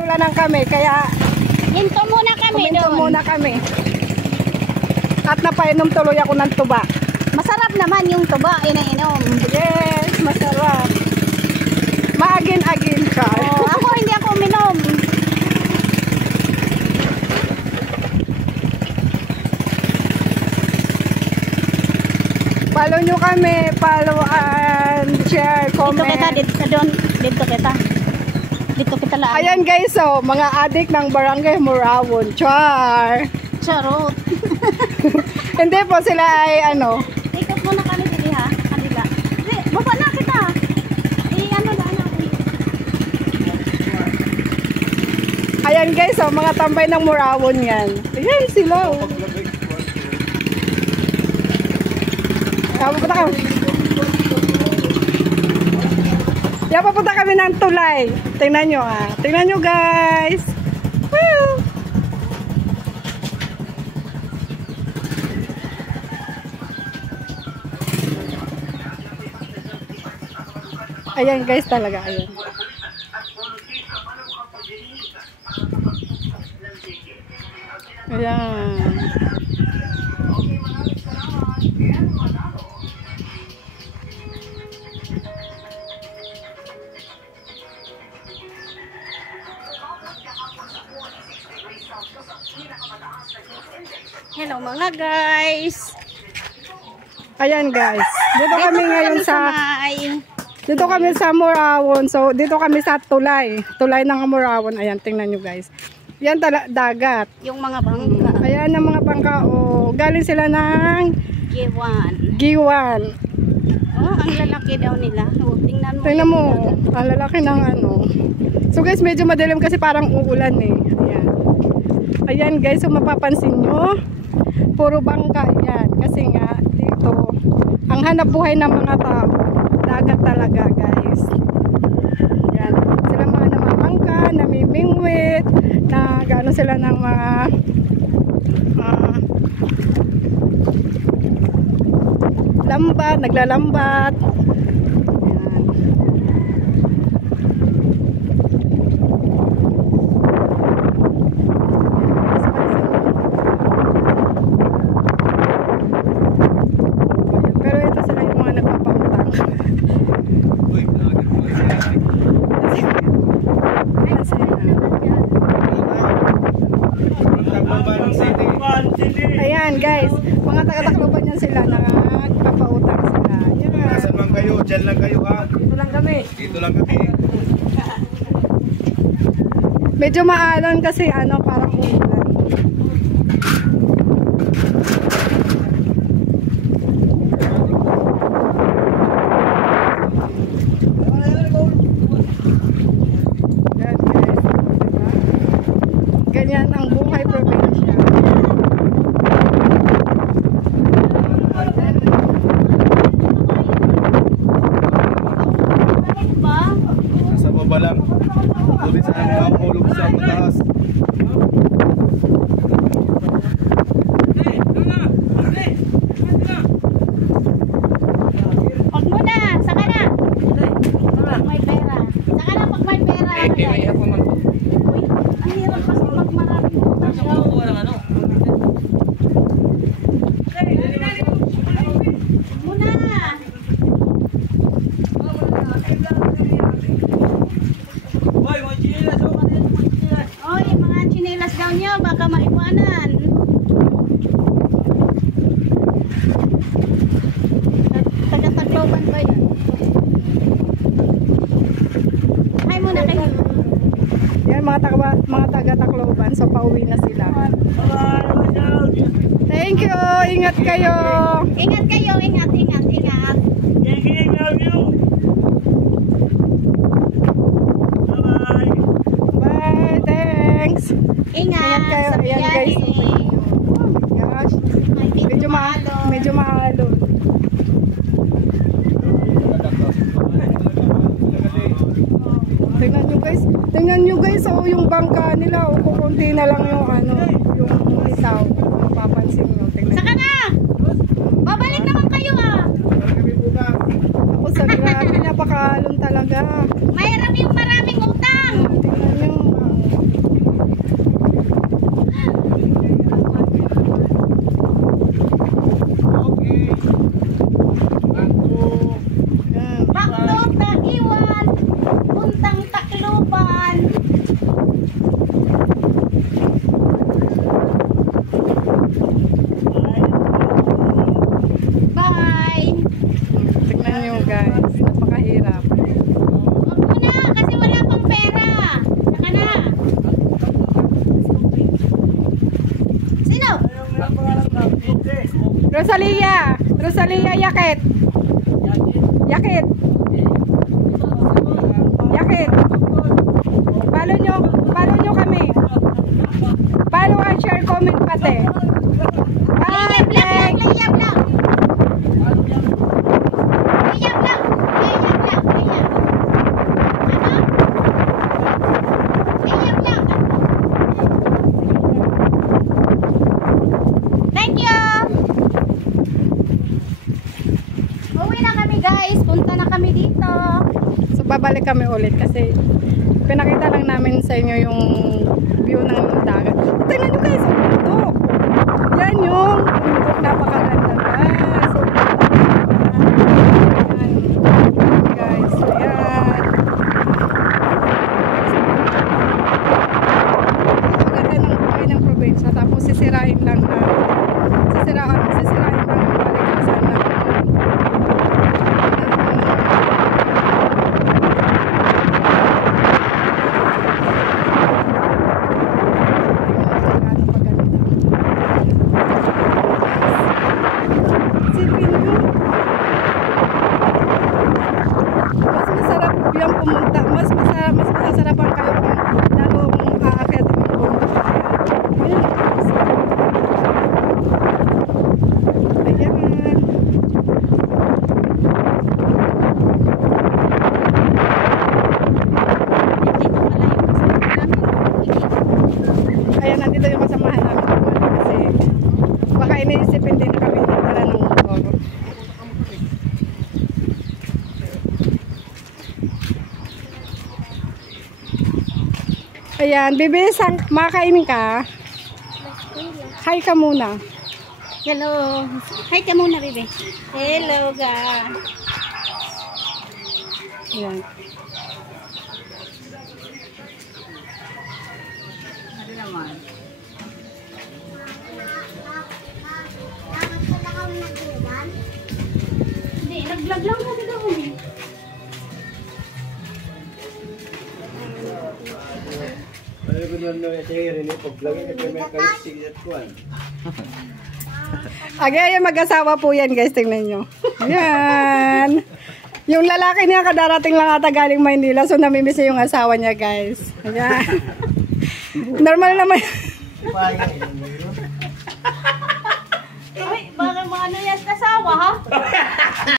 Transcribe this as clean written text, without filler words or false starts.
Wala nang kami, kaya hinto muna kami kuminto doon. muna kami. At napainom tuloy ako ng tuba. Masarap naman yung tuba, iniinom. Yes, masarap. Maagin-agin ka. Oh, ako hindi ako uminom. Follow nyo kami, follow and share, comment. Dito kita lang. Ayan guys, so, mga adik ng Barangay Morawon. Char! Charot. Hindi po sila ay ano. Ikot muna kami dito ha, kanila. Hindi, baba na kita. Ano na natin. Ayan guys, so, mga tambay ng Morawon yan. Ayan sila. Oh. Papunta kami. Yan, papunta kami ng tulay. Tingnan nyo ah. Tingnan nyo guys. Woo! Ayan guys talaga. Ayan. Ayan. Hello mga guys. Ayan guys. Dito kami ngayon dito kami sa Morawon. So dito kami sa tulay. Tulay ng Morawon. Ayan, tingnan nyo guys. Yan dagat. Yung mga bangka. Ayan ang mga bangka. Oh, galing sila ng Giwan. Oh, ang lalaki daw nila. Oh, tingnan mo. Ang lalaki ng ano. So guys, medyo madilim kasi parang uulan eh. Ayan. Ayan guys, so mapapansin nyo. Puro bangka yan. Kasi nga dito, ang hanap buhay ng mga tao, dagat talaga guys. Yan. Sila mga namamangka, namimingwit, na gano'n sila ng mga lambat, naglalambat. Yan. Pero ito sila yung mga nagpapautang. Ayan guys, mga taga-Tacloban yan sila, nagpapautang sila. Nasaan man kayo? Diyan lang kayo ha? Dito lang kami. Dito lang kami. Medyo maalon kasi ano, parang uulan. Yan guys, diba? Ganyan ang buhay probinsya. Nasa baba lang. Tuloy sa mga pulog sa taas. Pag muna, saka na. Pag may pera. Saka na pag may pera. Uy, ang hirap kasi pag maraming utang. Muna. Oy, mga chinelas daw nyo, baka maiwanan. Taga-Tacloban ba yan? Hi muna kayo. Yan mga taga-Tacloban, so pauwi na sila. Thank you, ingat kayo. Ingat kayo, ingat. Bye, thanks. Ingat kayo. sa Ayan biyahe. guys. Gosh, medyo mahalo. Tingnan nyo guys, oh, yung bangka nila, oh, kukunti na lang yung ano, yung isaw. Papansin nyo, tingnan Saka nyo. na! Babalik naman kayo ah! Ako sa grabe, napakalon talaga. Mahirap yung maraming utang! Tingnan nyo. Rosalia! Rosalia, yakit! Yakit! Yakit! Follow nyo kami. Follow and share, comment pati. Layab lang. Layab lang. Thank you. Uwi na kami guys. Punta na kami dito. So babalik kami ulit kasi pinakita lang namin sa inyo yung view ng dagat. Tingnan nyo guys, ang bundok. Yan yung bundok, napakaganda guys. So, ayan guys, ayan. Napakaganda ng buhay ng probinsya. Tapos sisirain lang yung kalikasan ng mas masasarapan kayo kung lalong aakyat yung bundok. Ayan. Ayan, nandito yung kasamahan namin kasi baka iniisipin din na kami nagdala ng motor. Ayan, bebe, makainin ka? Hi ka muna. Hello. Hi ka muna, bebe. Hello, ga. Ayan. Ano naman? Hindi, nag-vlog lang kami doon. Ayaw ko naman na siya rin ito. Pag-vlogin ito may kalistig at kuwan. Ayan, mag-asawa po yan guys, tingnan nyo. Ayan. Yung lalaki niya kadarating lang ata galing Maynila, so namimiss niya yung asawa niya guys. Ayan. Normal naman. Uy, baka mga ano yan kasawa ha?